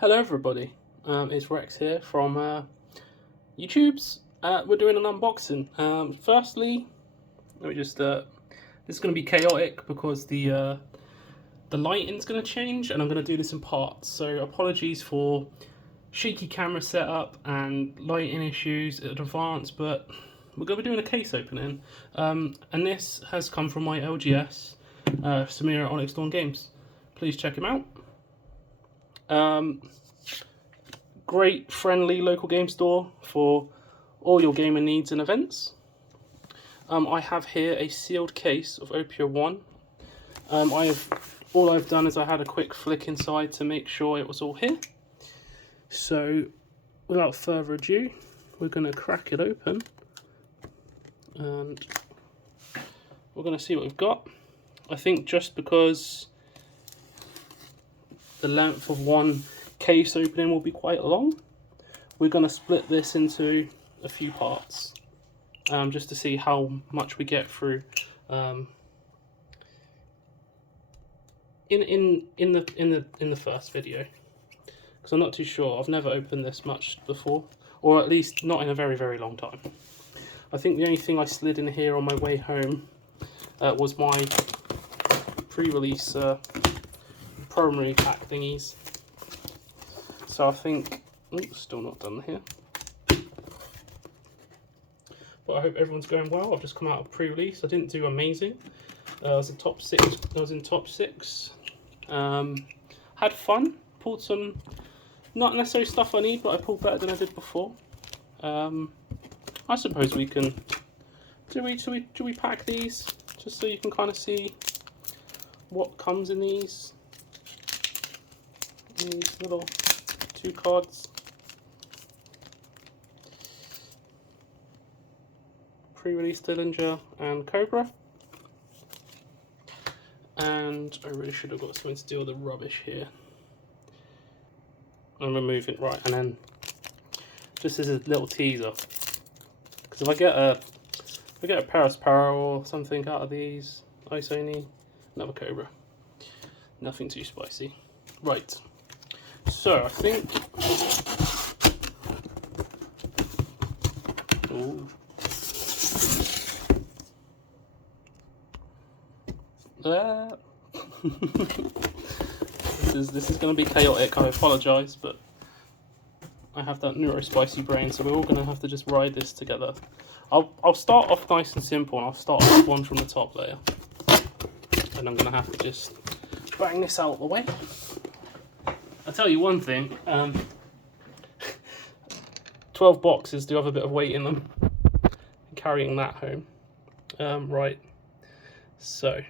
Hello everybody, it's Rex here from YouTube's. We're doing an unboxing. Firstly, let me just, this is going to be chaotic because the lighting's going to change and I'm going to do this in parts. So apologies for shaky camera setup and lighting issues in advance, but we're going to be doing a case opening. And this has come from my LGS, Samira Onyx Dawn Games. Please check him out. Great friendly local game store for all your gaming needs and events. I have here a sealed case of OP04. All I've done is I had a quick flick inside to make sure it was all here. So without further ado, we're going to crack it open and we're going to see what we've got. I think just because the length of one case opening will be quite long, we're going to split this into a few parts, just to see how much we get through in the first video, because I'm not too sure. I've never opened this much before, or at least not in a very long time. I think the only thing I slid in here on my way home was my pre-release primary pack thingies. So I think, still not done here. But I hope everyone's going well. I've just come out of pre-release. I didn't do amazing. I was in top 6. Had fun. Pulled some, not necessarily stuff I need, but I pulled better than I did before. I suppose we can. Do we pack these just so you can kind of see what comes in these little 2 cards. Pre-release Dillinger and Cobra. And I really should have got something to do with the rubbish here. I'm removing it, right, and then just as a little teaser, because if I get a Paris Para or something out of these, ice only, another Cobra. Nothing too spicy. Right. So I think. Ooh. This is going to be chaotic. I apologise, but I have that neuro-spicy brain, so we're all going to have to just ride this together. I'll start off nice and simple, and I'll start off one from the top layer, and I'm going to have to just bang this out of the way. I'll tell you one thing, 12 boxes do have a bit of weight in them, carrying that home. Right, so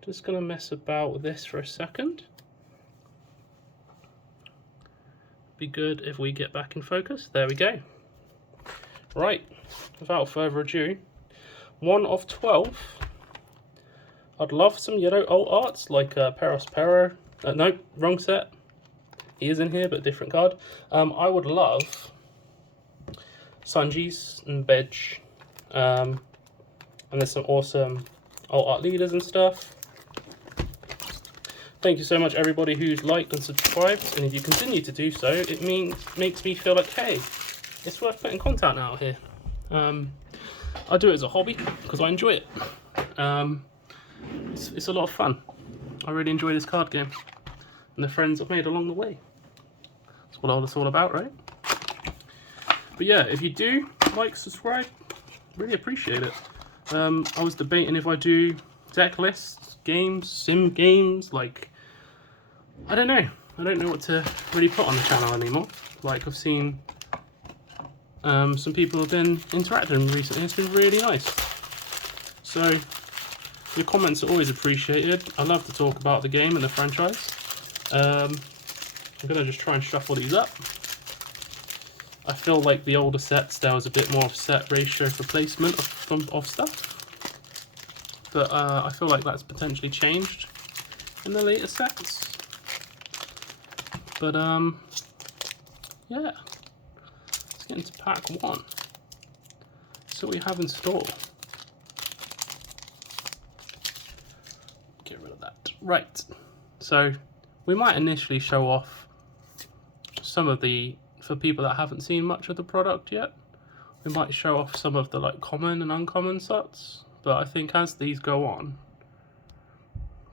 just going to mess about with this for a second. Be good if we get back in focus. There we go. Right, without further ado, 1 of 12. I'd love some yellow alt arts like Paris Pero. No, wrong set. He is in here, but different card. I would love Sanjis and Bedge. And there's some awesome alt art leaders and stuff. Thank you so much everybody who's liked and subscribed, and if you continue to do so, it makes me feel like, hey, it's worth putting content out here. I do it as a hobby because I enjoy it. It's a lot of fun. I really enjoy this card game and the friends I've made along the way. That's what all it's all about, right? But yeah, if you do like, subscribe, really appreciate it. I was debating if I do deck lists, games, sim games, like, I don't know what to really put on the channel anymore. Like, I've seen some people have been interacting recently. It's been really nice. So your comments are always appreciated. I love to talk about the game and the franchise. I'm gonna just try and shuffle these up. I feel like the older sets, there was a bit more of set ratio for placement of stuff, but I feel like that's potentially changed in the later sets. But yeah, let's get into pack 1. See what we have in store. Get rid of that. Right, so we might initially show off some of the, for people that haven't seen much of the product yet, we might show off some of the like common and uncommon sets. But I think as these go on,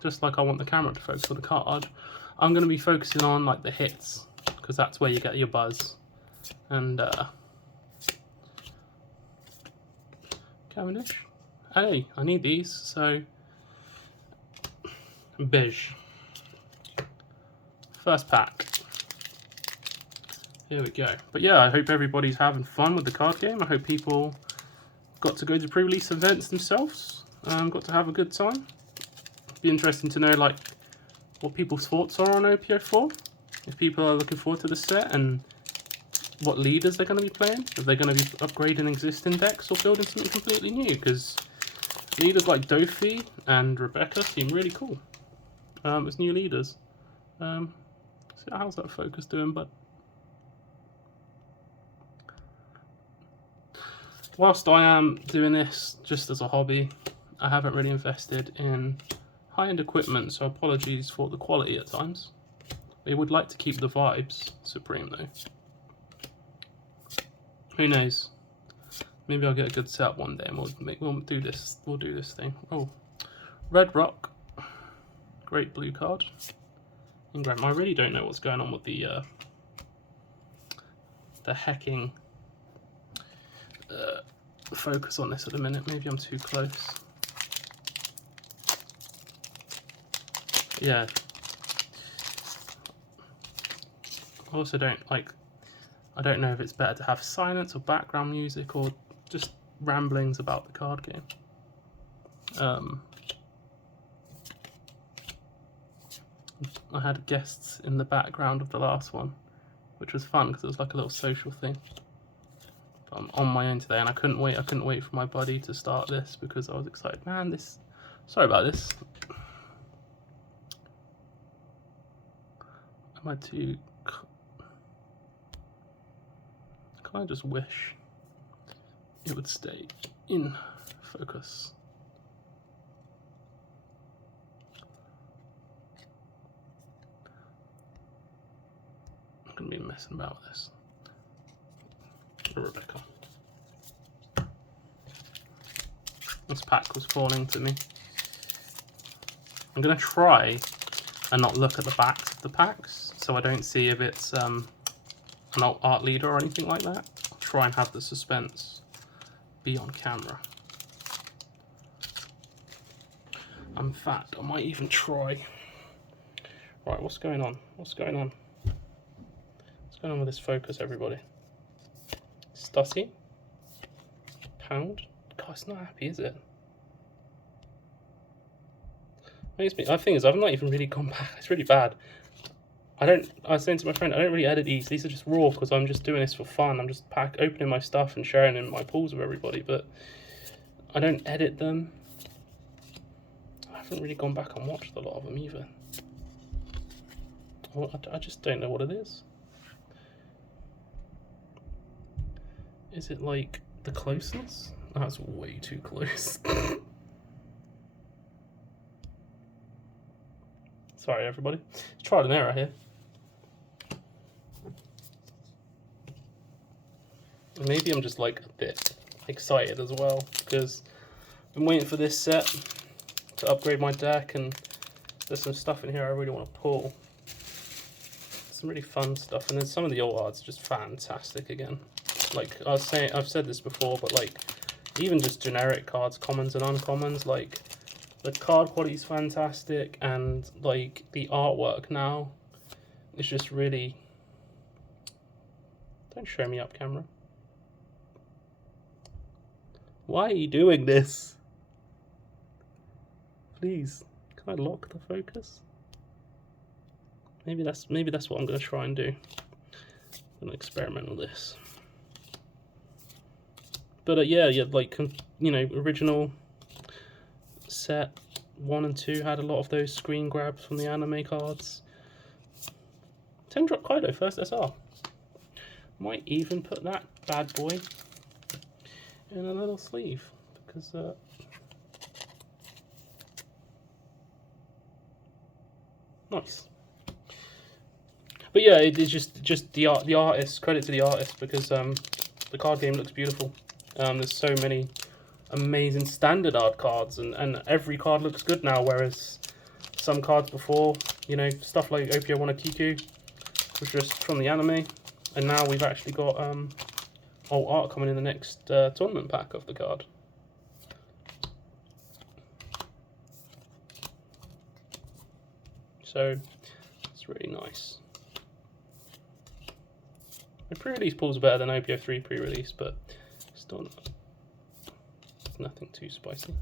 just like I want the camera to focus on the card, I'm going to be focusing on like the hits, because that's where you get your buzz. And Cavendish, hey, I need these, so Beige. First pack. Here we go. But yeah, I hope everybody's having fun with the card game. I hope people got to go to pre-release events themselves, got to have a good time. Be interesting to know like what people's thoughts are on OP04. If people are looking forward to the set and what leaders they're going to be playing. If they're going to be upgrading existing decks or building something completely new, because leaders like Dofi and Rebecca seem really cool as new leaders. So how's that focus doing, bud? Whilst I am doing this just as a hobby, I haven't really invested in high-end equipment, so apologies for the quality at times. I would like to keep the vibes supreme though. Who knows? Maybe I'll get a good setup one day and we'll do this thing. Oh, Red Rock, great blue card. Ingram. I really don't know what's going on with the hacking focus on this at the minute. Maybe I'm too close. Yeah. I also don't like. I don't know if it's better to have silence or background music or just ramblings about the card game. I had guests in the background of the last one, which was fun because it was like a little social thing. But I'm on my own today, and I couldn't wait. I couldn't wait for my buddy to start this because I was excited. Man, this. Sorry about this. Am I too? I just wish it would stay in focus. I'm going to be messing about with this. Rebecca. This pack was falling to me. I'm going to try and not look at the backs of the packs, so I don't see if it's an art leader or anything like that. I'll try and have the suspense be on camera. In fact, I might even try. Right, what's going on? What's going on? What's going on with this focus, everybody? Stussy? Pound? God, it's not happy, is it? The thing is, I've not even really gone back. It's really bad. I was saying to my friend, I don't really edit these. These are just raw because I'm just doing this for fun. I'm just opening my stuff and sharing in my pools with everybody, but I don't edit them. I haven't really gone back and watched a lot of them either. I just don't know what it is. Is it like the closeness? That's way too close. Sorry, everybody. Let's try an error here. Maybe I'm just like a bit excited as well because I'm waiting for this set to upgrade my deck, and there's some stuff in here I really want to pull. Some really fun stuff, and then some of the old art's just fantastic again. Like I was saying, I've said this before, but like even just generic cards, commons and uncommons, like the card quality is fantastic, and like the artwork now is just really. Don't show me up, camera. Why are you doing this? Please, can I lock the focus? Maybe that's what I'm going to try and do. I'm going to experiment with this. But yeah, like you know, original set 1 and 2 had a lot of those screen grabs from the anime cards. 10-drop Kaido, first SR. Might even put that bad boy in a little sleeve because nice. But yeah, it is just the artist. Credit to the artist, because the card game looks beautiful. There's so many amazing standard art cards, and every card looks good now, whereas some cards before, you know, stuff like OP01 Kiku was just from the anime, and now we've actually got alt art coming in the next tournament pack of the card. So it's really nice. The pre-release pulls better than OP03 pre-release, but still not, nothing too spicy.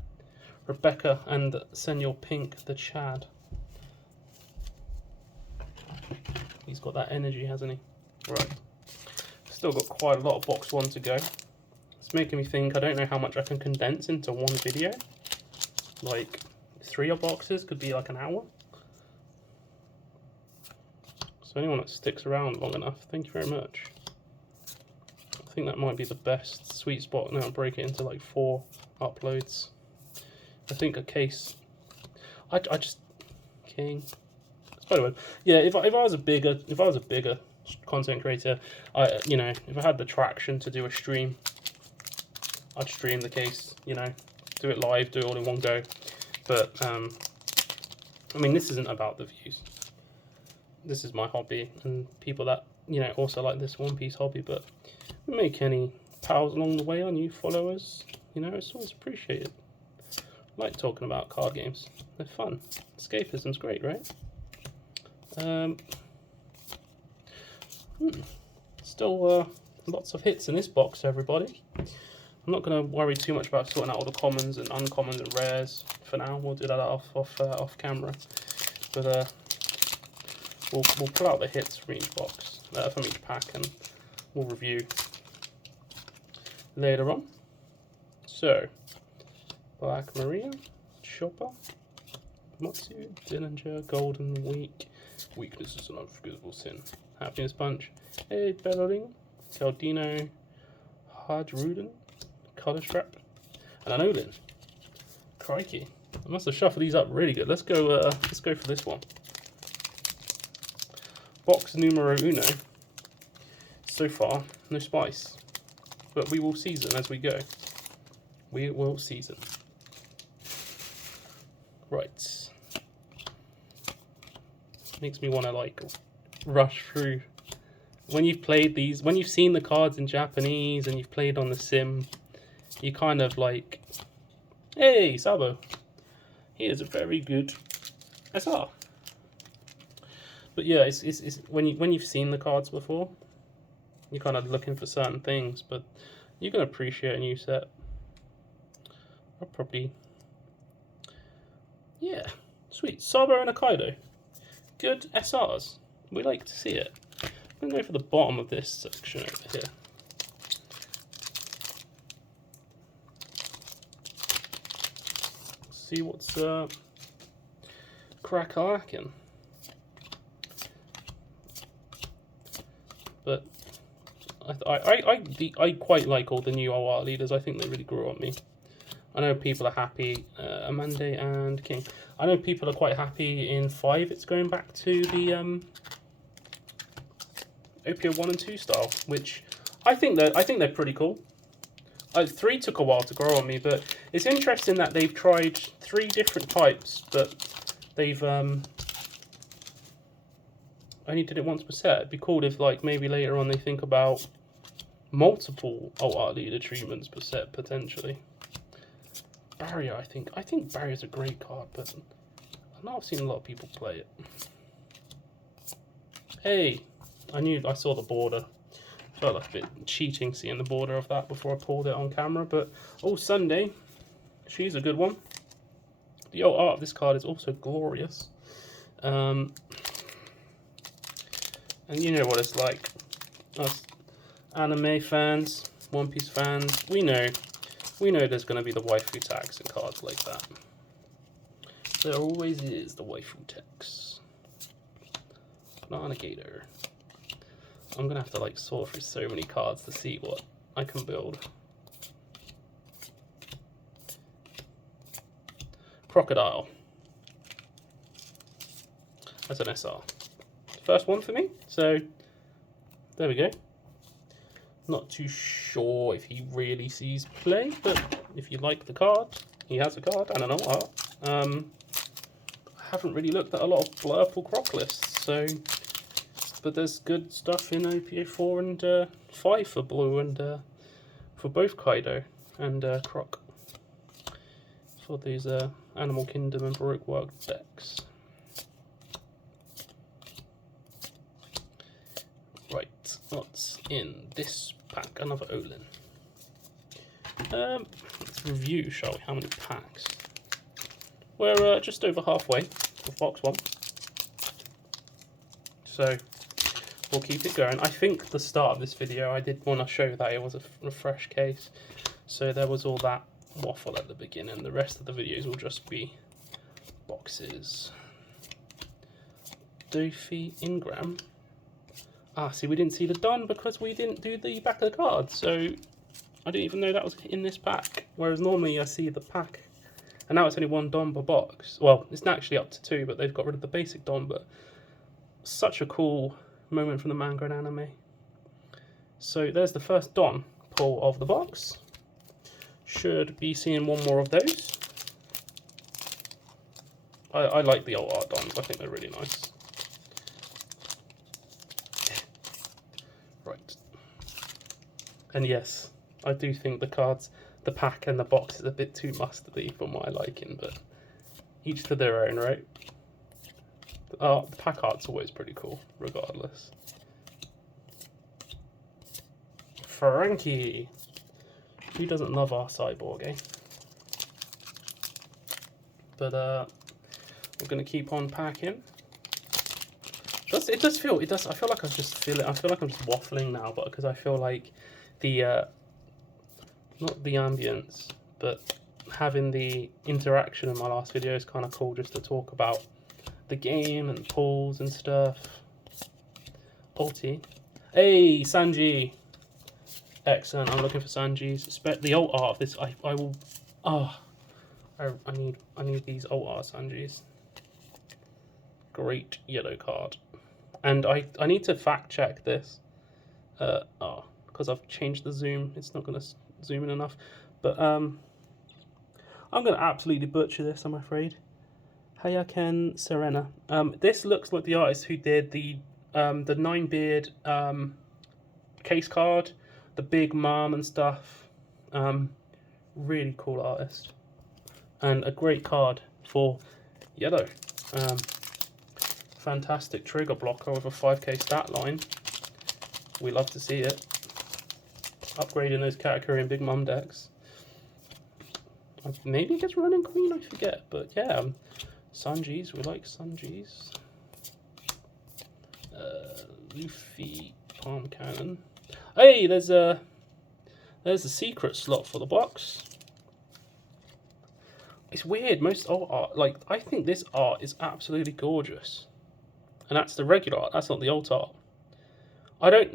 Rebecca and Senor Pink, the Chad. He's got that energy, hasn't he? Right. Still got quite a lot of box 1 to go. It's making me think, I don't know how much I can condense into one video. Like 3 boxes could be like an hour. So anyone that sticks around long enough, thank you very much. I think that might be the best sweet spot now. Break it into like 4 uploads. I think a case. I just king. By the way, yeah. If I was a bigger content creator, you know, if I had the traction to do a stream, I'd stream the case. You know, do it live, do it all in one go. But I mean, this isn't about the views. This is my hobby, and people that, you know, also like this One Piece hobby. But if we make any pals along the way, our new followers, you know, it's always appreciated. I like talking about card games. They're fun. Escapism's great, right? Still lots of hits in this box, everybody. I'm not going to worry too much about sorting out all the commons and uncommons and rares for now. We'll do that off camera. But we'll pull out the hits from each box, from each pack, and we'll review later on. So, Black Maria, Chopper, Matsu, Dillinger, Golden Week. Weakness is an unforgivable sin. Happiness Punch, a Bellering, Caldino, Hard Ruden, Color Strap, and an Olin. Crikey. I must have shuffled these up really good. Let's go for this one. Box numero uno. So far, no spice. But we will season as we go. We will season. Right. Makes me want to like rush through. When you've played these, when you've seen the cards in Japanese and you've played on the sim, you kind of like, hey, Sabo, here's a very good SR. But yeah, it's when you've seen the cards before, you're kind of looking for certain things, but you can appreciate a new set. I'll probably, yeah, sweet. Sabo and Hokkaido, good SRs. We like to see it. I'm going to go for the bottom of this section over here. See what's crack-a-lackin'. But I quite like all the new OR leaders. I think they really grew on me. I know people are happy. Amande and King. I know people are quite happy in 5. It's going back to the OP01 and 2 style, which I think they're pretty cool. 3 took a while to grow on me, but it's interesting that they've tried 3 different types, but they've only did it once per set. It'd be cool if, like, maybe later on they think about multiple alt leader treatments per set potentially. Barrier, I think Barrier's a great card, but I've not seen a lot of people play it. Hey, I saw the border. Felt like a bit cheating seeing the border of that before I pulled it on camera, but oh, Sunday, she's a good one. The old art of this card is also glorious. And you know what it's like. Us anime fans, One Piece fans, we know there's going to be the waifu tags in cards like that. There always is the waifu tags. Banana Gator. I'm going to have to like sort through so many cards to see what I can build. Crocodile. That's an SR. first one for me. So there we go. Not too sure if he really sees play, but if you like the card, he has a card and an alt art. I haven't really looked at a lot of Blurple Croc lists, so but there's good stuff in OP04 and 5 for blue and for both Kaido and Croc for these Animal Kingdom and Baroque World decks. Right, what's in this pack? Another Olin. Let's review, shall we? How many packs? We're just over halfway with box 1. So we'll keep it going. I think the start of this video I did want to show that it was a fresh case. So there was all that waffle at the beginning. The rest of the videos will just be boxes. Dofi Ingram. Ah, see, we didn't see the Don because we didn't do the back of the card. So I didn't even know that was in this pack. Whereas normally I see the pack. And now it's only 1 Don per box. Well, it's actually up to 2, but they've got rid of the basic Don. But such a cool moment from the manga and anime. So there's the first Don pull of the box. Should be seeing one more of those. I like the old art Dons. I think they're really nice. Right. And yes, I do think the cards, the pack and the box is a bit too mustardy for my liking, but each to their own, right? The pack art's always pretty cool, regardless. Frankie! Who doesn't love our cyborg, eh? But we're gonna keep on packing. I feel like I feel like I'm just waffling now, but because I feel like the not the ambience, but having the interaction in my last video is kind of cool, just to talk about the game and pulls and stuff. Ulti. Hey, Sanji! Excellent, I'm looking for Sanji's. The alt art of this, I will... Oh, I need these alt art Sanji's. Great yellow card. And I need to fact check this. Because I've changed the zoom, it's not going to zoom in enough. But I'm going to absolutely butcher this, I'm afraid. Hayaken Serena. This looks like the artist who did the Ninebeard case card, the Big Mom and stuff. Really cool artist. And a great card for yellow. Fantastic trigger blocker with a 5k stat line. We love to see it. Upgrading those Katakuri and Big Mom decks. Maybe it gets running Queen, I forget. But yeah, Sanji's, we like Sanji's. Luffy Palm Cannon. Hey, there's a secret slot for the box. It's weird, most alt art, like, I think this art is absolutely gorgeous. And that's the regular art, that's not the alt art. I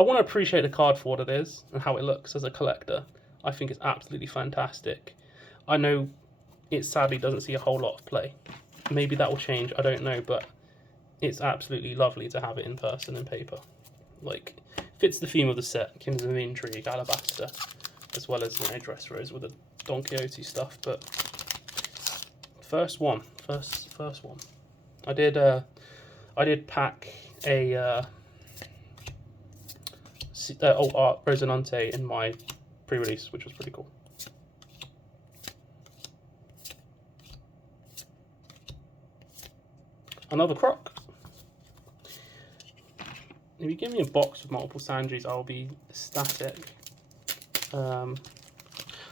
want to appreciate the card for what it is and how it looks as a collector. I think it's absolutely fantastic. I know it sadly doesn't see a whole lot of play. Maybe that will change, I don't know, but it's absolutely lovely to have it in person and paper. Like, fits the theme of the set, Kingdom of Intrigue, Alabaster, as well as, you know, Dress Rose with the Don Quixote stuff. But first one. I did pack a alt art Rosinante in my pre-release, which was pretty cool. Another Croc. If you give me a box with multiple Sanjis, I'll be ecstatic.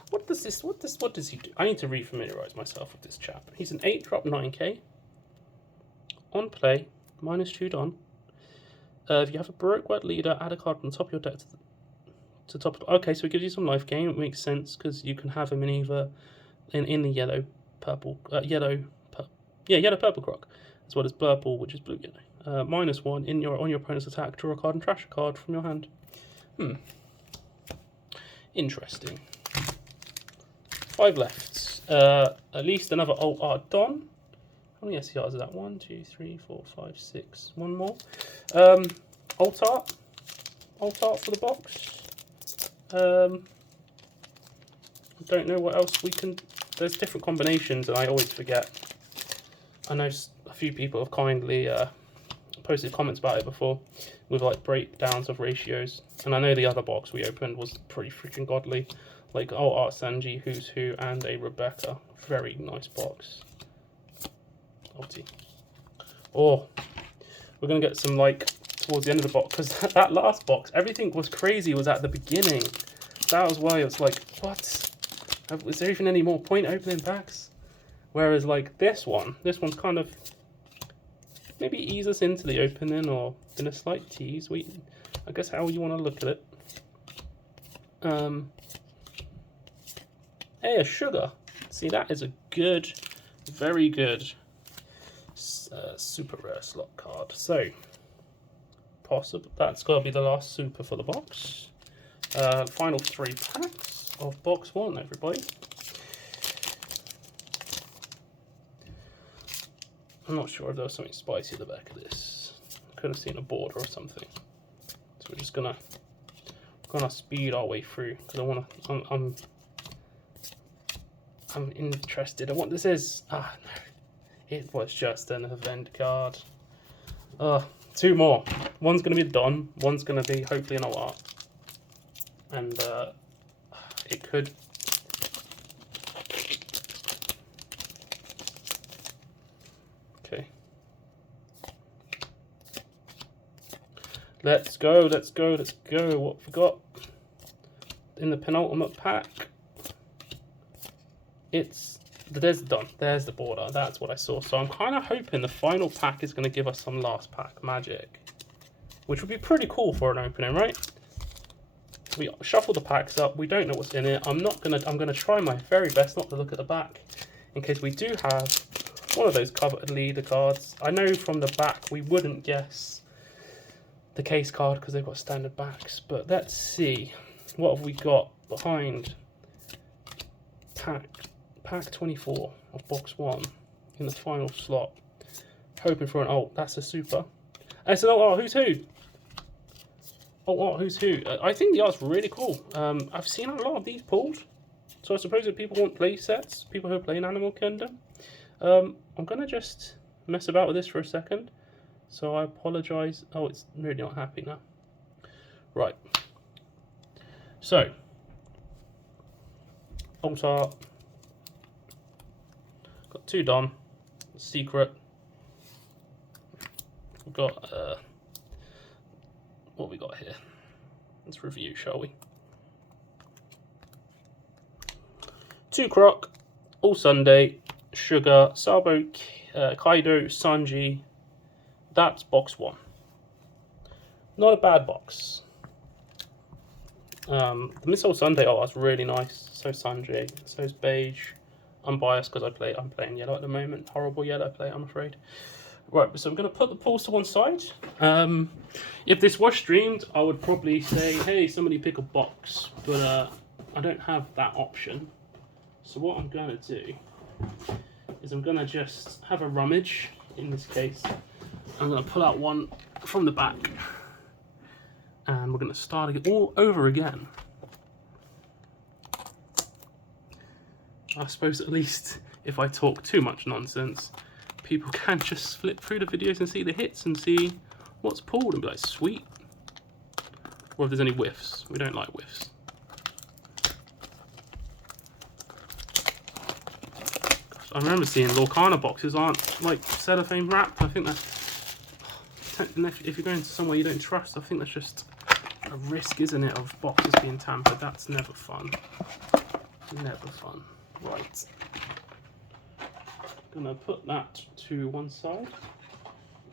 What does he do? I need to refamiliarize myself with this chap. He's an 8-drop 9k. On play, -2 Don. If you have a Baroque Word leader, add a card on top of your deck to top. Okay, so it gives you some life gain. It makes sense because you can have him in either in the yellow purple Croc, as well as Blurple, which is blue yellow. -1 on your opponent's attack. Draw a card and trash a card from your hand. Interesting. 5 left. At least another alt art Don. How many SCRs is that? 1, 2, 3, 4, 5, 6. One more. Alt art for the box. I don't know what else we can. There's different combinations, and I always forget. I know a few people have kindly posted comments about it before, with like breakdowns of ratios. And I know the other box we opened was pretty freaking godly, like Alt Art Sanji, Who's Who, and a Rebecca. Very nice box. Oh, we're gonna get some like towards the end of the box, because that last box, everything was crazy was at the beginning. That was why it's like, what? Was there even any more point opening packs? Whereas like this one's kind of maybe ease us into the opening or in a slight tease. I guess how you want to look at it. Hey, a sugar. See, that is a good, very good super rare slot card. So possible that's got to be the last super for the box. Final 3 packs of box 1, everybody. I'm not sure if there was something spicy at the back of this. Could have seen a border or something. So we're just gonna speed our way through, because I'm interested in what this is. Ah no, it was just an event card. 2 more. One's gonna be a Don. One's gonna be hopefully an art. And it could. Okay. Let's go. What have we got in the penultimate pack? There's the Don. There's the border. That's what I saw. So I'm kind of hoping the final pack is going to give us some last pack magic, which would be pretty cool for an opening, right? We shuffle the packs up. We don't know what's in it. I'm gonna try my very best not to look at the back, in case we do have one of those coveted leader cards. I know from the back we wouldn't guess the case card because they've got standard backs. But let's see, what have we got behind pack 24 of box 1 in the final slot? Hoping for an alt. That's a super. And it's an alt. Who's Who? Oh, Who's Who? I think the art's really cool. I've seen a lot of these pulled, so I suppose if people want play sets, people who are playing Animal Kingdom, I'm gonna just mess about with this for a second. So I apologise. Oh, it's really not happy now. Right. So, alt art. Got 2 Don. Secret. We've got what we got here? Let's review, shall we? 2 Croc, All Sunday, Sugar, Sabo, Kaido, Sanji. That's box 1. Not a bad box. The Miss All Sunday, oh, that's really nice. So Sanji, so's Beige. I'm biased because I'm playing yellow at the moment. Horrible yellow play, I'm afraid. Right, so I'm going to put the pulls to one side. If this was streamed, I would probably say, hey, somebody pick a box. But I don't have that option. So what I'm going to do is I'm going to just have a rummage. In this case, I'm going to pull out one from the back. And we're going to start it all over again. I suppose at least if I talk too much nonsense, people can just flip through the videos and see the hits and see what's pulled and be like, sweet. Or if there's any whiffs. We don't like whiffs. Gosh, I remember seeing Lorcana boxes aren't like cellophane wrapped. I think that's, if you're going to somewhere you don't trust, I think that's just a risk, isn't it, of boxes being tampered. That's never fun. Never fun. Right. Gonna put that to one side.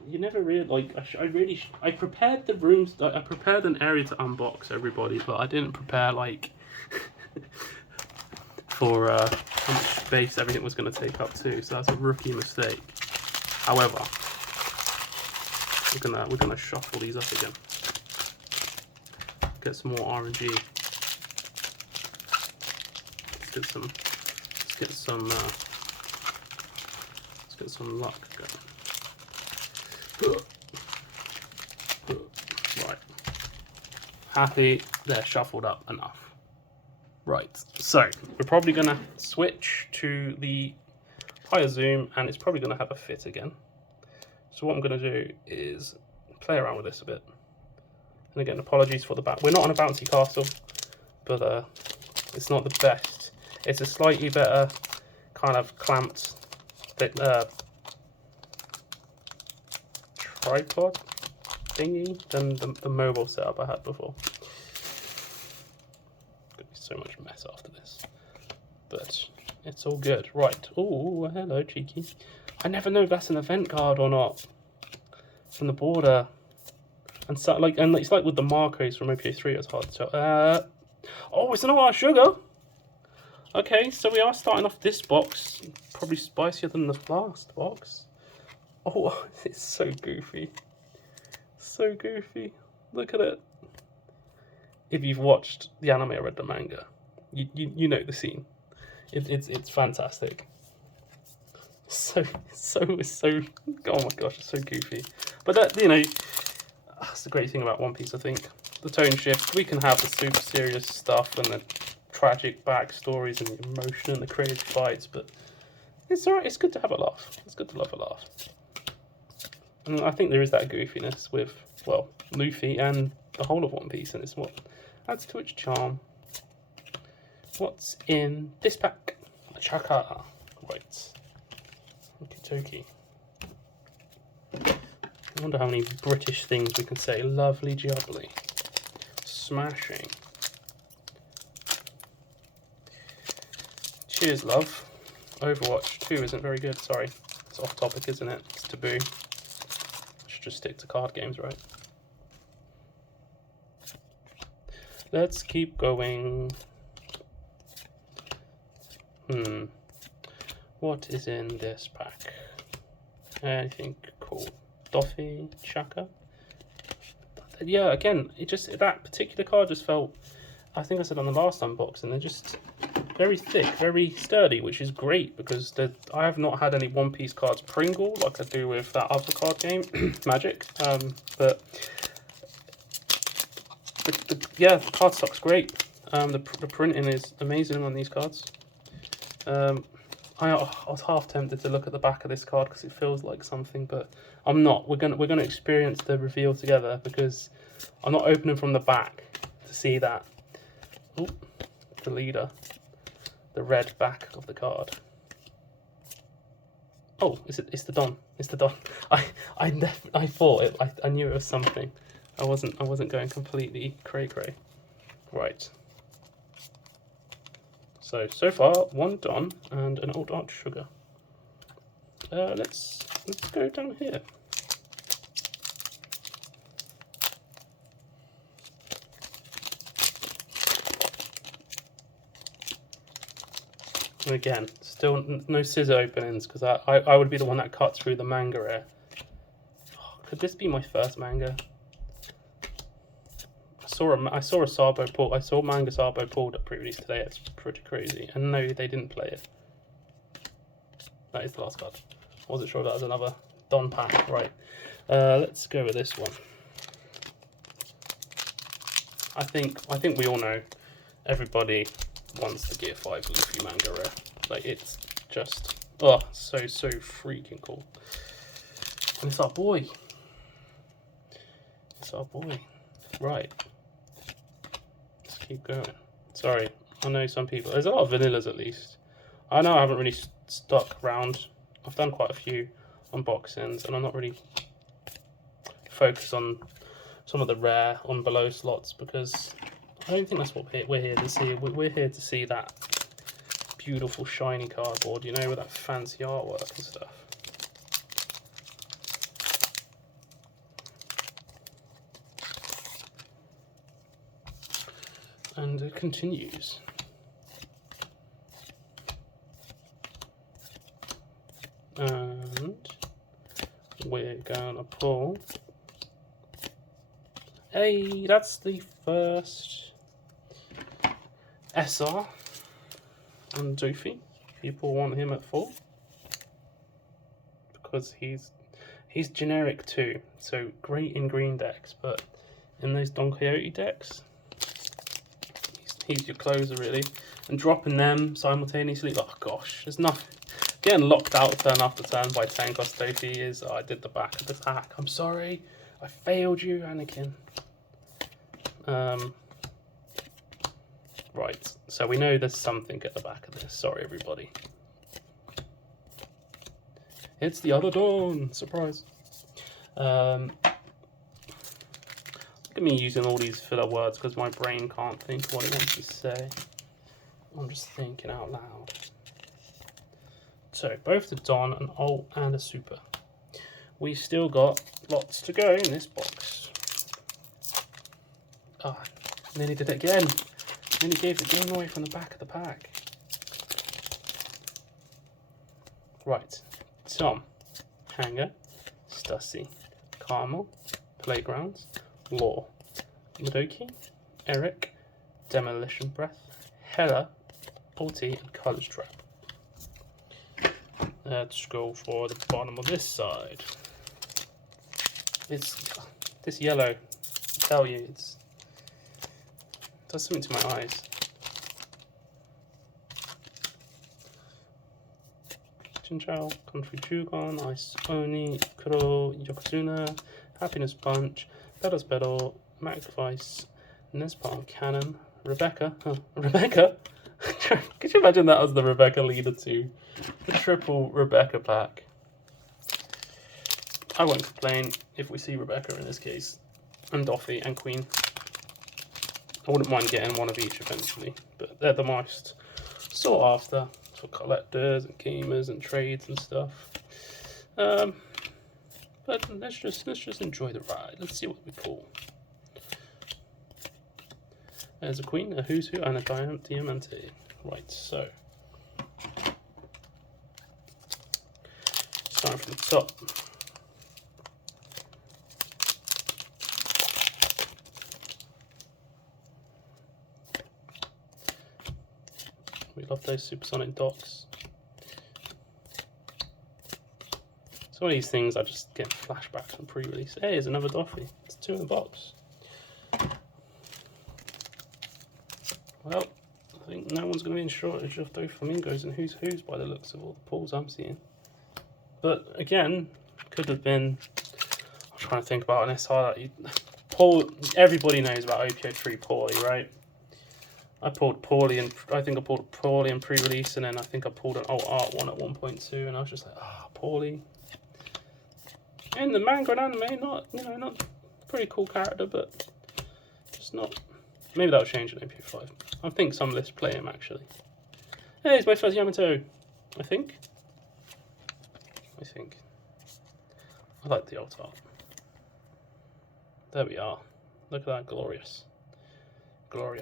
You never really like. I prepared the rooms. I prepared an area to unbox, everybody, but I didn't prepare like for how much space everything was going to take up too. So that's a rookie mistake. However, we're gonna shuffle these up again. Get some more RNG. Let's get get some luck going. Right. Happy they're shuffled up enough. Right, so we're probably going to switch to the higher zoom, and it's probably going to have a fit again. So what I'm going to do is play around with this a bit. And again, apologies for the back. We're not on a bouncy castle, but it's not the best. It's a slightly better kind of clamped tripod thingy than the mobile setup I had before. Gonna be so much mess after this, but it's all good. Right. Oh, hello, cheeky. I never know if that's an event card or not from the border. And so, and it's like with the Marcos from OP03, it's hard to tell. Oh, it's an OR sugar. Okay, so we are starting off this box probably spicier than the last box. Oh, it's so goofy. So goofy. Look at it. If you've watched the anime or read the manga, you know the scene. It's fantastic. So oh my gosh, it's so goofy. But that, you know, that's the great thing about One Piece, I think. The tone shift. We can have the super serious stuff and the tragic backstories and the emotion and the crazy fights, but it's alright. It's good to have a laugh. It's good to love a laugh. And I think there is that goofiness with, well, Luffy and the whole of One Piece, and it's what adds to its charm. What's in this pack? Chaka. Right. Okie dokie. I wonder how many British things we can say. Lovely jubbly. Smashing. Cheers, love. Overwatch 2 isn't very good, sorry. It's off topic, isn't it? It's taboo. I should just stick to card games, right? Let's keep going. What is in this pack? Anything cool? Doffy, Chaka. Yeah, again, it just, that particular card just felt, I think I said on the last unboxing, they're just very thick, very sturdy, which is great because I have not had any One Piece cards Pringle like I do with that other card game, Magic. But yeah, the card stock's great. The printing is amazing on these cards. I was half tempted to look at the back of this card because it feels like something, but I'm not. We're gonna experience the reveal together because I'm not opening from the back to see that. Ooh, the leader, the red back of the card. Oh, it's the Don. It's the Don. I thought it. I knew it was something. I wasn't going completely cray. Right. So far, one Don and an old Arch Sugar. Let's go down here. And again, still no scissor openings because I would be the one that cut through the manga here. Oh, could this be my first manga? I saw a Sabo pull. I saw Manga Sabo pulled at pre-release today. It's pretty crazy. And no, they didn't play it. That is the last card. I wasn't sure that was another Don pack. Right. Let's go with this one. I think we all know. Everybody wants the Gear 5 Luffy manga rare. Like, it's just so freaking cool. And it's our boy. It's our boy. Right. Keep going. Sorry, I know some people. There's a lot of vanillas at least. I know I haven't really stuck around. I've done quite a few unboxings, and I'm not really focused on some of the rare on below slots because I don't think that's what we're here to see. We're here to see that beautiful shiny cardboard, you know, with that fancy artwork and stuff. And it continues. And we're gonna pull. Hey, that's the first SR and Doofy. People want him at full. because he's generic too. So great in green decks, but in those Don Quixote decks, he's your closer really. And dropping them simultaneously, oh gosh, there's nothing. Getting locked out turn after turn by 10 cost OP is, oh, I did the back of the attack. I'm sorry, I failed you, Anakin. Right, so we know there's something at the back of this. Sorry, everybody. It's the other dawn. Surprise. Look at me using all these filler words because my brain can't think of what it wants to say. I'm just thinking out loud. So, both the Don, an alt, and a super. We still got lots to go in this box. Ah, nearly did it again. Nearly gave the game away from the back of the pack. Right. Tom, Hanger, Stussy, Carmel, Playgrounds, Law, Madoki, Eric, Demolition Breath, Hella, Ulti, and College Trap. Let's go for the bottom of this side. It's this yellow, I tell you, it does something to my eyes. Chinchou, Country Chugon, Ice Oni, Kuro, Yokozuna, Happiness Punch, Pedals Pedal, Magvice, Nespalm Cannon, Rebecca. Huh, Rebecca? Could you imagine that as the Rebecca leader too? The triple Rebecca pack. I won't complain if we see Rebecca in this case, and Doffy and Queen. I wouldn't mind getting one of each eventually, but they're the most sought after for collectors and gamers and trades and stuff. But let's just enjoy the ride. Let's see what we pull. There's a Queen, a Who's Who, and a Diamante. Right, so starting from the top. We love those supersonic docks. Some of these things I just get flashbacks from pre-release. Hey, there's another Doffy. It's 2 in the box. Well, I think no one's going to be in shortage of Doflamingos and Who's Who's by the looks of all the pulls I'm seeing. But again, could have been. I'm trying to think about an SR that pull. Everybody knows about OP03 poorly, right? I pulled poorly, and I think I pulled poorly in pre-release, and then I think I pulled an alt art one at 1.2, and I was just like, ah, poorly. And the manga and anime, not pretty cool character, but just not. Maybe that'll change in OP05. I think some lists play him actually. Hey, it's my first Yamato. I think. I like the alt art. There we are. Look at that glorious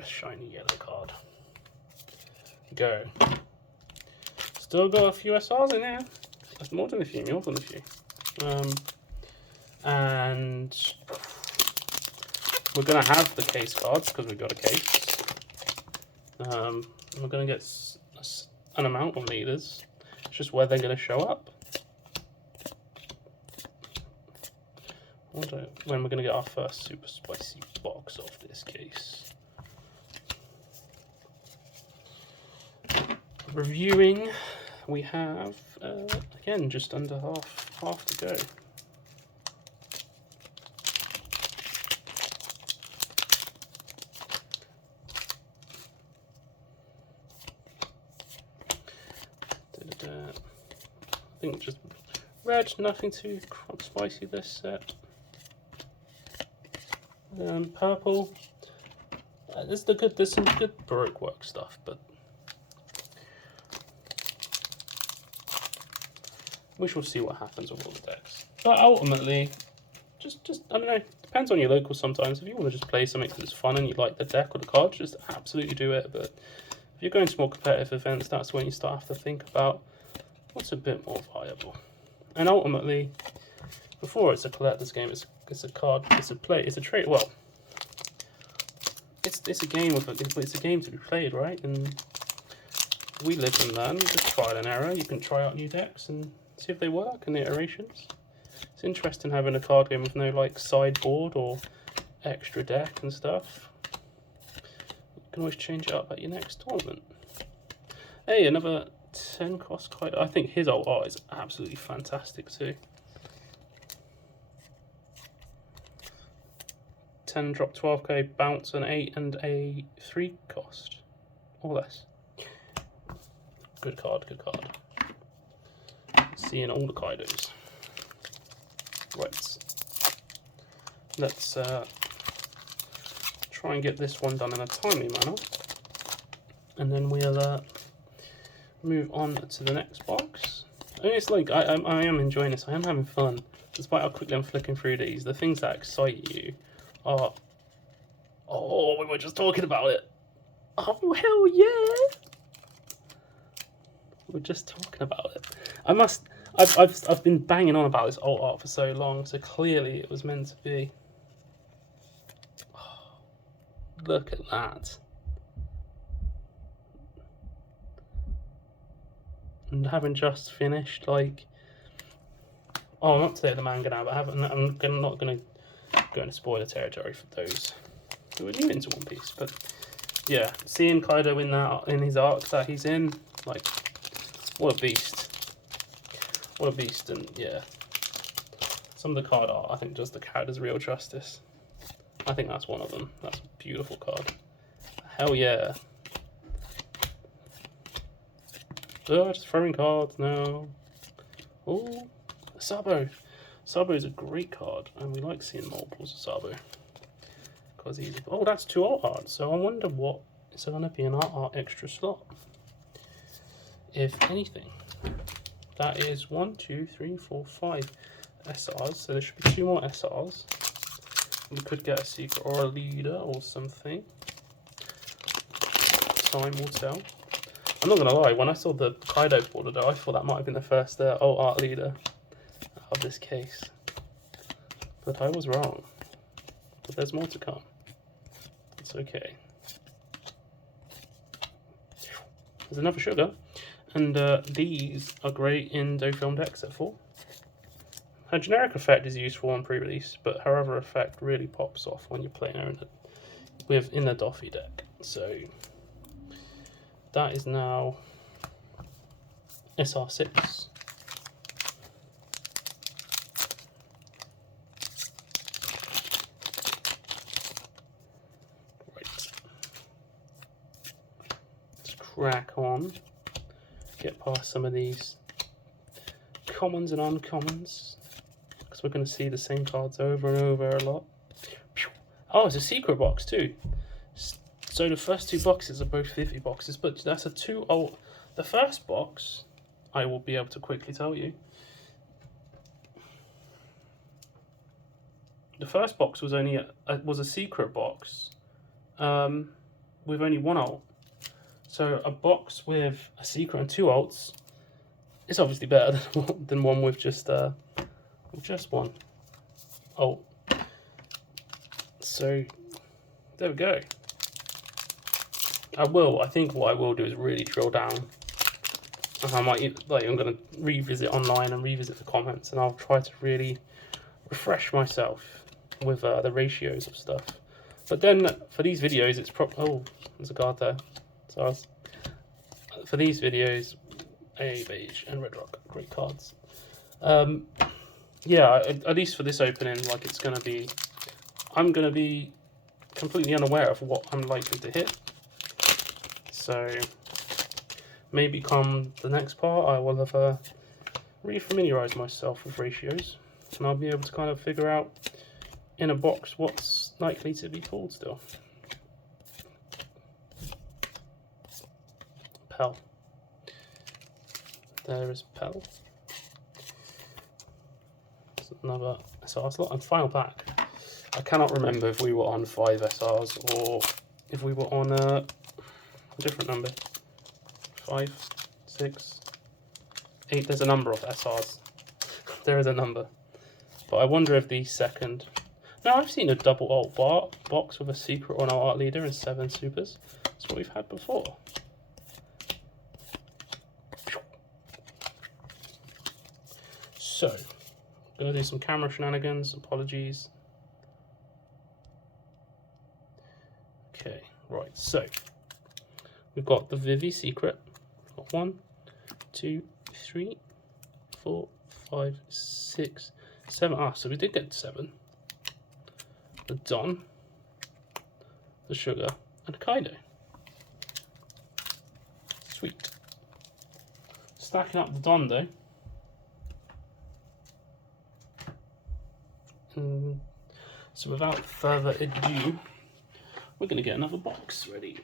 shiny yellow card. Go. Still got a few SRs in there. That's more than a few. And we're gonna have the case cards because we've got a case. We're gonna get an amount of leaders. It's just where they're gonna show up. I wonder when we're gonna get our first super spicy box of this case. Reviewing, we have again just under half to go. I think just red, nothing too spicy this set. Purple. There's some good Baroque work stuff, but we shall see what happens with all the decks. But ultimately, just I don't know. Depends on your local sometimes. If you want to just play something because it's fun and you like the deck or the cards, just absolutely do it. But if you're going to more competitive events, that's when you start to think about what's a bit more viable. And ultimately, before it's a collector's game, it's a card, it's a trade. Well, it's a game it's a game to be played, right? And we live and learn. Just trial and error. You can try out new decks and see if they work and the iterations. It's interesting having a card game with no like sideboard or extra deck and stuff. You can always change it up at your next tournament. Hey, another 10 cost card. I think his old art is absolutely fantastic too. 10 drop 12k, bounce an 8 and a 3 cost. Or less. Good card, good card. Seeing all the Kaidos. Right. Let's try and get this one done in a timely manner. And then we'll move on to the next box. I mean, it's like, I am enjoying this. I am having fun. Despite how quickly I'm flicking through these, the things that excite you are... Oh, we were just talking about it. Oh, hell yeah! We're just talking about it. I've been banging on about this alt art for so long, so clearly it was meant to be. Oh, look at that. And having just finished, like... Oh, I'm up to date with the manga now, but I'm not going to go into spoiler territory for those who are new into One Piece. But yeah, seeing Kaido in his arc that he's in, like, what a beast. What a beast. And yeah, some of the card art, I think, does the characters real justice. I think that's one of them. That's a beautiful card. Hell yeah. Oh, just throwing cards, no. Oh, Sabo. Sabo is a great card, and we like seeing multiples of Sabo. Because he's... Oh, that's 2 alt arts, so I wonder what... Is there going to be an art extra slot? If anything. That is 1, 2, 3, 4, 5 SRs, so there should be 2 more SRs. We could get a secret or a leader or something. Time will tell. I'm not gonna lie, when I saw the Kaido border though, I thought that might have been the first alt art leader of this case. But I was wrong. But there's more to come. It's okay. There's another sugar. And these are great in Do-Film decks, set 4. Her generic effect is useful on pre-release, but her other effect really pops off when you're playing her in the Doffy deck. So that is now SR6. Right. Let's crack on. Get past some of these commons and uncommons, because we're going to see the same cards over and over a lot. Oh, it's a secret box too. So the first 2 boxes are both 50 boxes, but that's a 2 alt. The first box, I will be able to quickly tell you. The first box was only a secret box with only 1 alt. So a box with a secret and 2 alts is obviously better than one with just 1 alt. So there we go. I think what I will do is really drill down. And I'm going to revisit online and revisit the comments, and I'll try to really refresh myself with the ratios of stuff. But then for these videos, it's oh, there's a card there. So for these videos, a beige and red rock, great cards. Yeah, at least for this opening, like I'm gonna be completely unaware of what I'm likely to hit. So maybe come the next part, I will have re-familiarized myself with ratios, and I'll be able to kind of figure out in a box what's likely to be pulled still. Pell. There is Pell. There's another SR slot and final pack. I cannot remember if we were on 5 SRs or if we were on a different number. 5, 6, 8. There's a number of SRs. There is a number. But I wonder if the second... No, I've seen a double alt box with a secret or an alt leader and 7 supers. That's what we've had before. So, I'm going to do some camera shenanigans. Apologies. Okay, right. So, we've got the Vivi Secret. We've got 1, 2, 3, 4, 5, 6, 7. Ah, so we did get 7. The Don, the Sugar, and a Kaido. Sweet. Stacking up the Don though. So without further ado, we're going to get another box ready.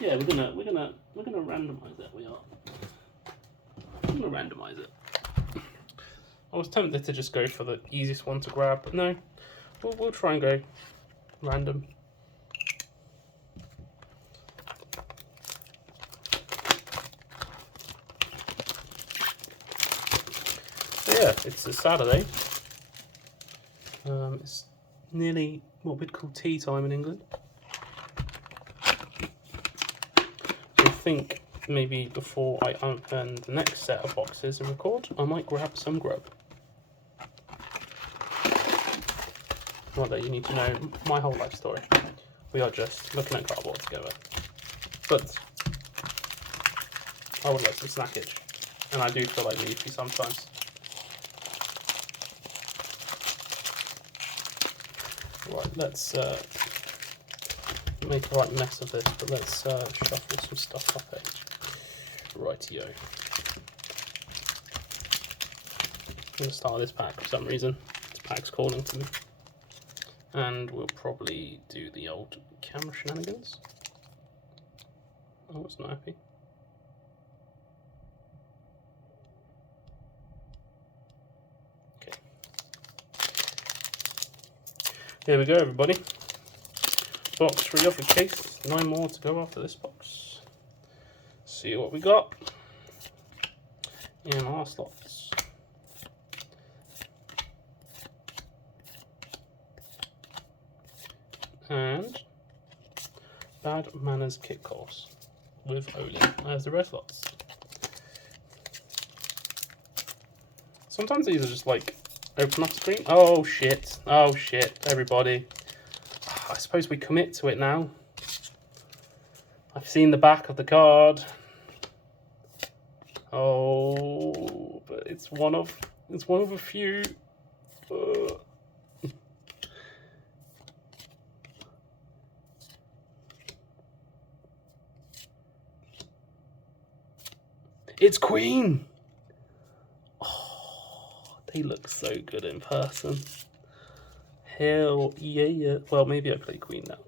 Yeah, we're gonna randomize it. We are. We're gonna randomize it. I was tempted to just go for the easiest one to grab, but no, we'll try and go random. So yeah, it's a Saturday. It's nearly what we'd call tea time in England. I think maybe before I open the next set of boxes and record, I might grab some grub. Not that you need to know my whole life story. We are just looking at cardboard together. But I would like some snackage, and I do feel like leafy sometimes. Right, let's make a right mess of this, but let's shuffle some stuff up. Rightio. I'm going to start this pack for some reason. This pack's calling to me. And we'll probably do the old camera shenanigans. Oh, it's not happy. Okay. Here we go, everybody. Box 3 off the case. 9 more to go after this box. See what we got in our slots. And Bad Manners Kit Course with Oli as the red slots. Sometimes these are just like open up screen. Oh shit, everybody. I suppose we commit to it now. I've seen the back of the card. Oh, but it's one of a few. It's Queen! Oh, they look so good in person. Hell yeah. Well, maybe I play Queen now.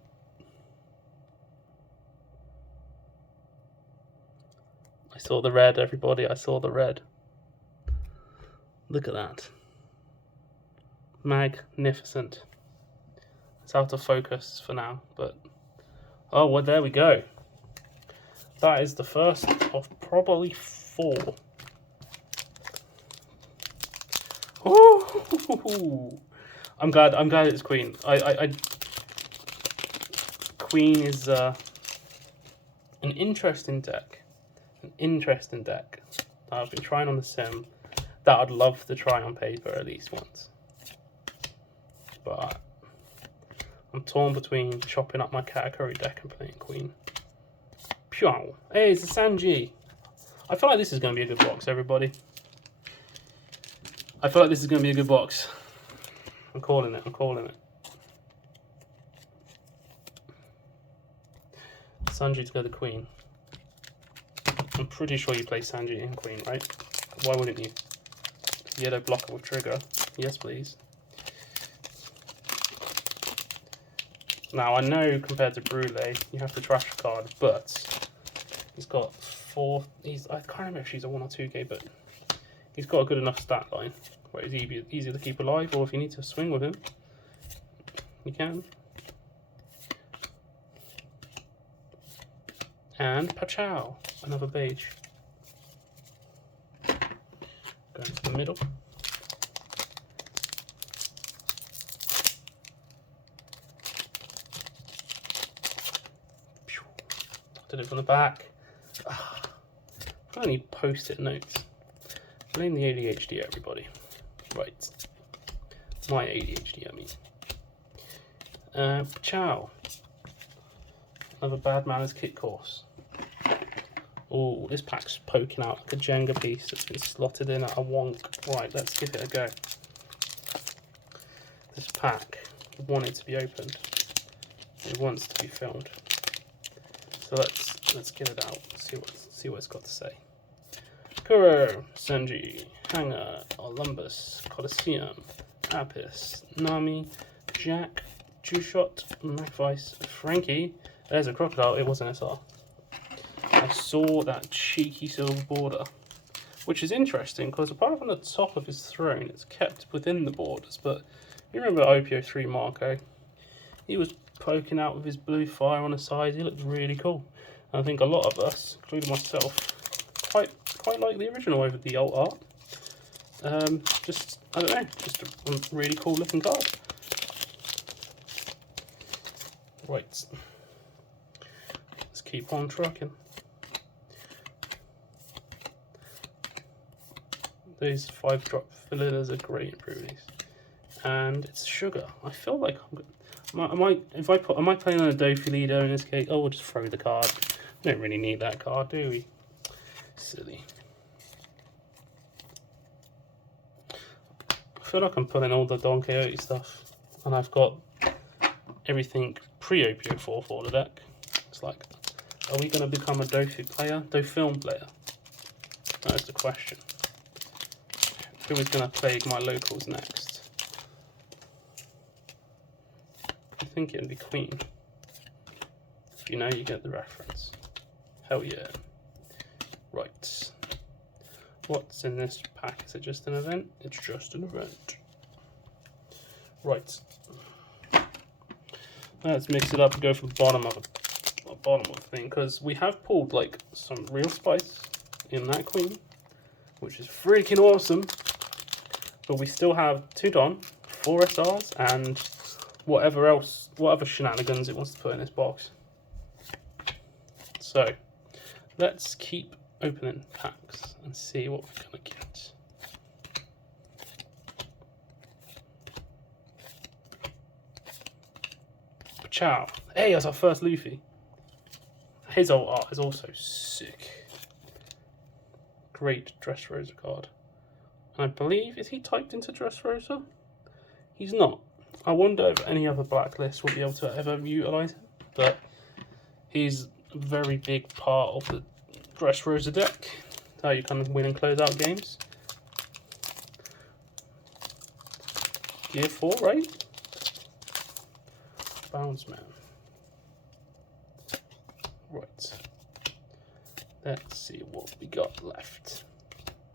I saw the red, everybody. I saw the red. Look at that. Magnificent. It's out of focus for now, but... Oh, well, there we go. That is the first of probably 4. Ooh, I'm glad it's Queen. Queen is an interesting deck. An interesting deck that I've been trying on the sim that I'd love to try on paper at least once. But I'm torn between chopping up my Katakuri deck and playing Queen. Pyow. Hey, it's a Sanji. I feel like this is going to be a good box, everybody. I feel like this is going to be a good box. I'm calling it. Sanji to go the Queen. I'm pretty sure you play Sanji and Queen, right? Why wouldn't you? Yellow blocker with trigger. Yes, please. Now, I know compared to Brule, you have to trash a card, but he's got 4... I can't remember if she's a 1 or 2k, but he's got a good enough stat line where it's easy to keep alive, or if you need to swing with him, you can. And Pachow, another beige. Going to the middle. did it from the back. I need post-it notes. Blame the ADHD, everybody. Right. My ADHD, I mean. Ciao. Another Bad Manners kit course. Oh, this pack's poking out like a Jenga piece that's been slotted in at a wonk. Right, let's give it a go. This pack wanted to be opened. It wants to be filmed. So let's get it out. See what it's got to say. Kuro, Senji, Hanger, Olympus, Colosseum, Apis, Nami, Jack, Two-Shot, Macvice, Frankie. There's a crocodile. It was an SR. I saw that cheeky silver border, which is interesting because apart from the top of his throne, it's kept within the borders. But you remember OP04 Marco? He was poking out with his blue fire on the side. He looked really cool. And I think a lot of us, including myself, quite like the original over the alt art. Just, I don't know, just a really cool looking card. Right, let's keep on trucking. These 5-drop fillers are great in pre-release, and it's sugar. I feel like am I playing on a Dofi leader in this case? Oh, we'll just throw the card. We don't really need that card, do we? Silly. I feel like I'm pulling all the Don Quixote stuff, and I've got everything pre-OP04 for the deck. It's like, are we going to become a Dofi player? Dofilm player? That is the question. Who is going to plague my locals next? I think it'd be Queen. If you know, you get the reference. Hell yeah. Right. What's in this pack? Is it just an event? It's just an event. Right. Let's mix it up and go for the bottom of the thing, because we have pulled like some real spice in that Queen, which is freaking awesome. But we still have 2 Don, 4 SRs, and whatever shenanigans it wants to put in this box. So let's keep opening packs and see what we're gonna get. Ciao. Hey, that's our first Luffy. His old art is also sick. Great Dressrosa card. And I believe, is he typed into Dressrosa? He's not. I wonder if any other blacklist will be able to ever utilise him, but he's a very big part of the Dressrosa deck. That's how you kind of win and close out games. Gear 4, right? Bounce man. Right. Let's see what we got left.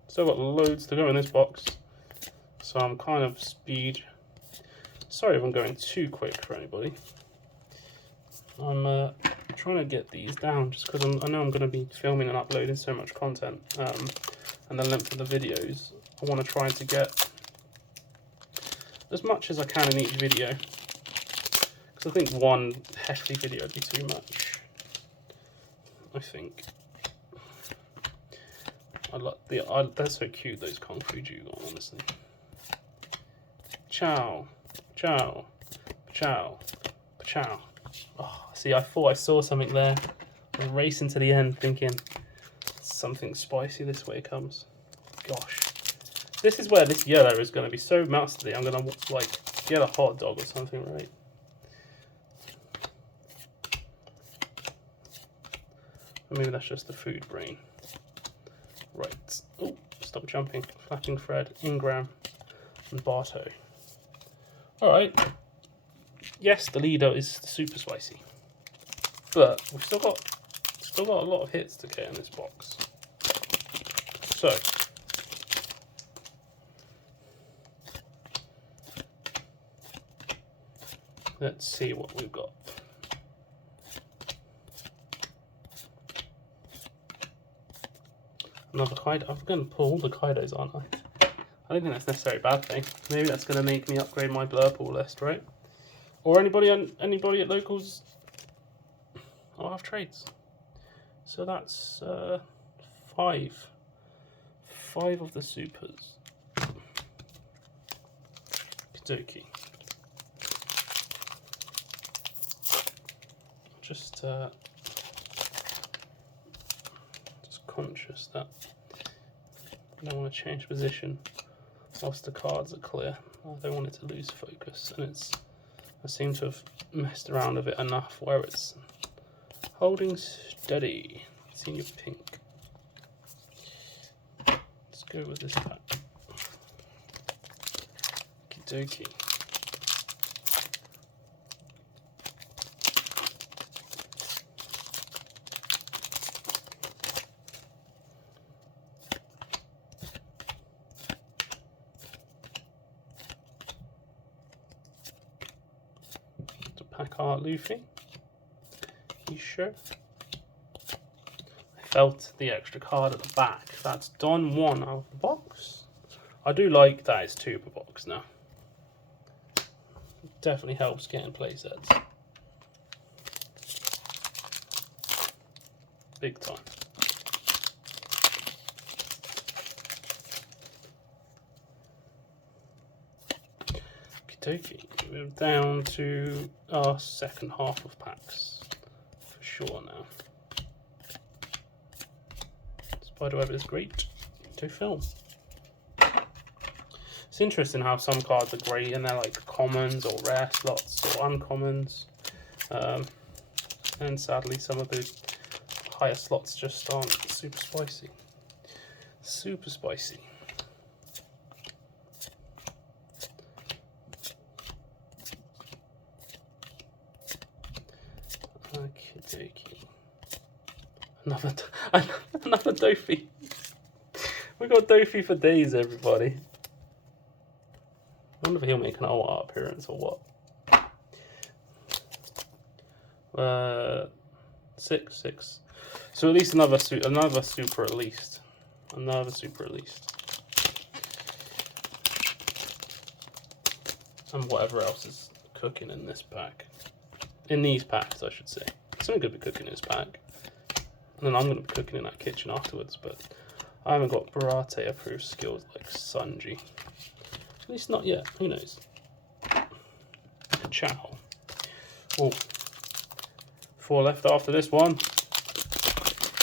Still got loads to go in this box, so I'm kind of speed. Sorry if I'm going too quick for anybody. I'm trying to get these down just because I know I'm going to be filming and uploading so much content, and the length of the videos. I want to try to get as much as I can in each video, because I think one hefty video would be too much. I think. They're so cute, those Kung Fu Jugon, honestly. Ciao, ciao, ciao, ciao. Oh, see, I thought I saw something there. I was racing to the end, thinking something spicy this way comes. Gosh, this is where this yellow is going to be so masterly. I'm going to like get a hot dog or something, right? Or maybe that's just the food brain. Right. Oh, stop jumping. Flapping Fred, Ingram, and Barto. Alright. Yes, the leader is super spicy. But we've still got a lot of hits to get in this box. So let's see what we've got. Another Kaido. I'm going to pull all the Kaidos, aren't I? I don't think that's necessarily a bad thing. Maybe that's going to make me upgrade my blur pool list, right? Or anybody at locals. I'll have trades. So that's 5 of the supers. Okey-dokey. Just conscious that I don't want to change position whilst the cards are clear. I don't want it to lose focus, and I seem to have messed around with it enough where it's holding steady. Senior pink. Let's go with this pack. Okey-dokey. Pack art Luffy. You sure? I felt the extra card at the back. That's Don 1 out of the box. I do like that it's 2 per box now. It definitely helps getting play sets. Big time. Okey-dokey. We're down to our second half of packs for sure now. Spiderweb is great to film. It's interesting how some cards are great and they're like commons or rare slots or uncommons, and sadly some of the higher slots just aren't super spicy. Super spicy. Okey-dokey. Another Dofi. We got Dofi for days, everybody. I wonder if he'll make an alt art appearance or what. 6. So at least another super at least. Another super at least. And whatever else is cooking in this pack. In these packs, I should say. Something good to be cooking in this pack. And then I'm going to be cooking in that kitchen afterwards, but I haven't got Barate approved skills like Sanji. At least not yet, who knows. Ciao. Oh. 4 left after this one.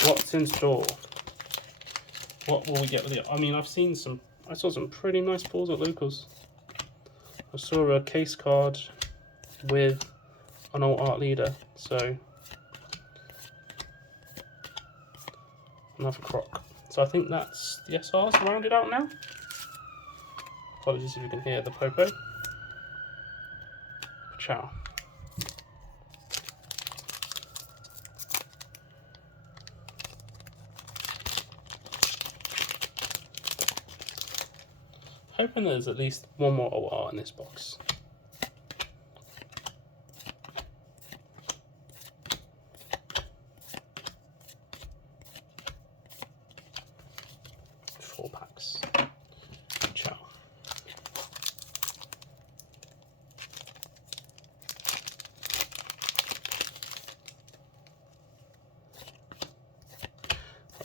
What's in store? What will we get with it? I mean, I saw some pretty nice pulls at locals. I saw a case card with an alt art leader, so another croc. So I think that's the SRs rounded out now. Apologies if you can hear the popo. Ciao. Hoping there's at least one more alt art in this box. Packs. Ciao.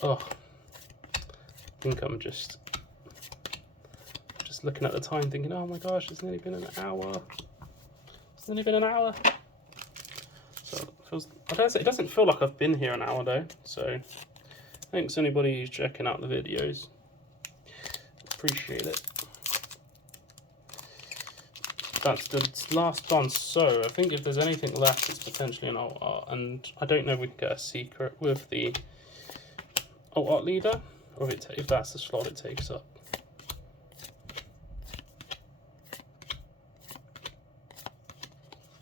Oh, I think I'm just looking at the time thinking, oh my gosh, it's nearly been an hour. It's nearly been an hour. So it doesn't feel like I've been here an hour though, so thanks anybody who's checking out the videos. Appreciate it. That's the last one, so I think if there's anything left, it's potentially an alt art, and I don't know if we can get a secret with the alt art leader, or if that's the slot it takes up.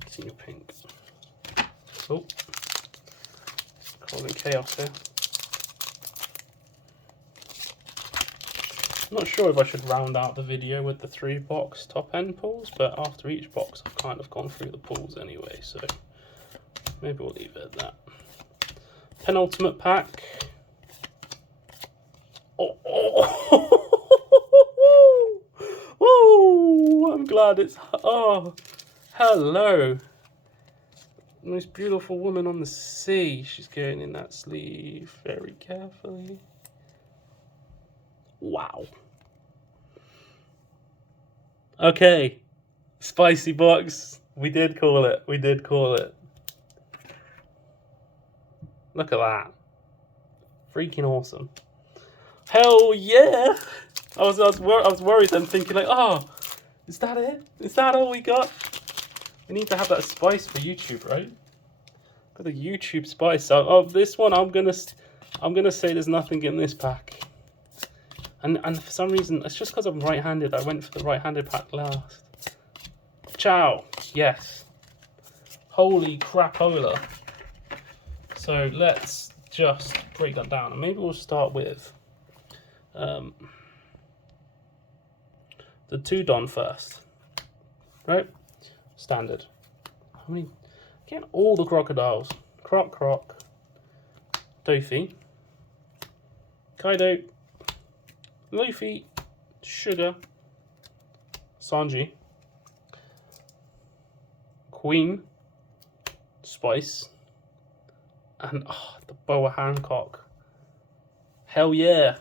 Senior pink. Oh, causing chaos here. I'm not sure if I should round out the video with the 3 box top end pulls, but after each box I've kind of gone through the pulls anyway, so maybe we'll leave it at that. Penultimate pack. Oh, I'm glad it's, oh, hello. most beautiful woman on the sea. She's going in that sleeve very carefully. Wow. Okay. Spicy box. We did call it. We did call it. Look at that. Freaking awesome. Hell yeah. I was worried then, thinking like, oh, is that it? Is that all we got? We need to have that spice for YouTube, right? Got the YouTube spice. So, this one, I'm gonna say there's nothing in this pack. And for some reason, it's just because I'm right-handed. I went for the right-handed pack last. Ciao. Yes. Holy crapola. So let's just break that down, and maybe we'll start with the 2 Don first, right? Standard. How many? Again, all the crocodiles. Croc, Dofi, Kaido, Luffy, Sugar, Sanji, Queen, Spice, and the Boa Hancock. Hell yeah.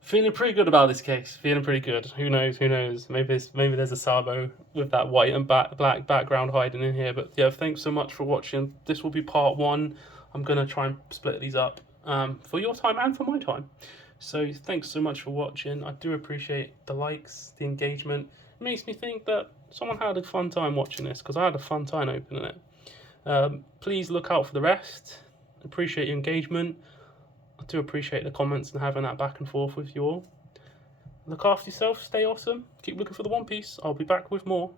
Feeling pretty good about this case. Feeling pretty good. Who knows? Who knows? Maybe there's a Sabo with that white and black background hiding in here. But yeah, thanks so much for watching. This will be part 1. I'm gonna try and split these up for your time and for my time. So thanks so much for watching. I do appreciate the likes, the engagement. It makes me think that someone had a fun time watching this, because I had a fun time opening it. Please look out for the rest. Appreciate your engagement. I do appreciate the comments and having that back and forth with you all. Look after yourself, stay awesome, keep looking for the One Piece. I'll be back with more.